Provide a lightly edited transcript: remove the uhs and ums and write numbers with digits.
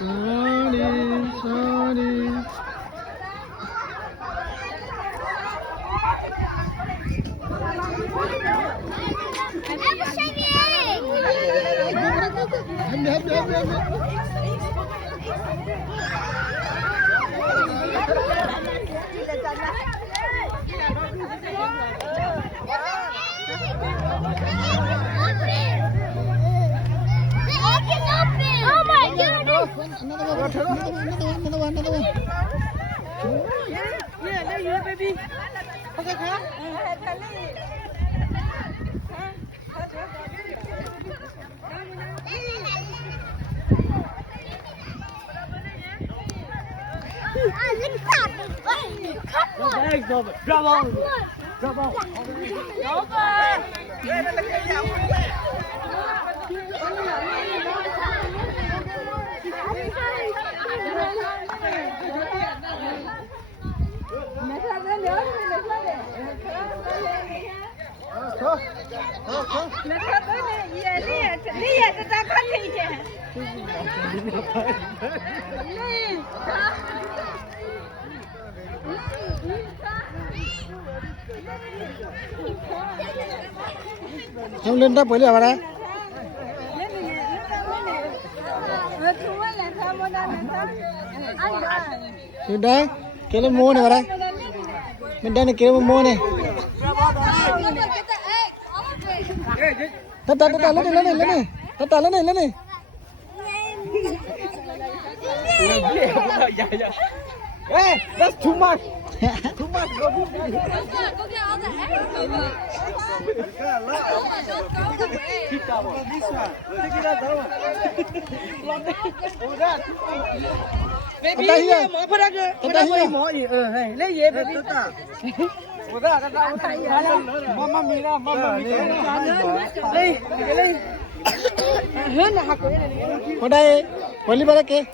sorry. Oh my goodness! Another one. Yeah, there you are, baby. Okay, huh? Drop on. Em lên đó bữa vào đây. Lên đây, kéo lên mua này vào đây. Bên đây này kéo lên mua này. Tắt lên này. Tắt lên này. Hey, that's too much. Too much. Go get all the eggs, baby. Baby, here, more product. More, hey, lấy gì, baby? Mama mira. Đi. Hết là học của Ở đây, quản lý bao cái.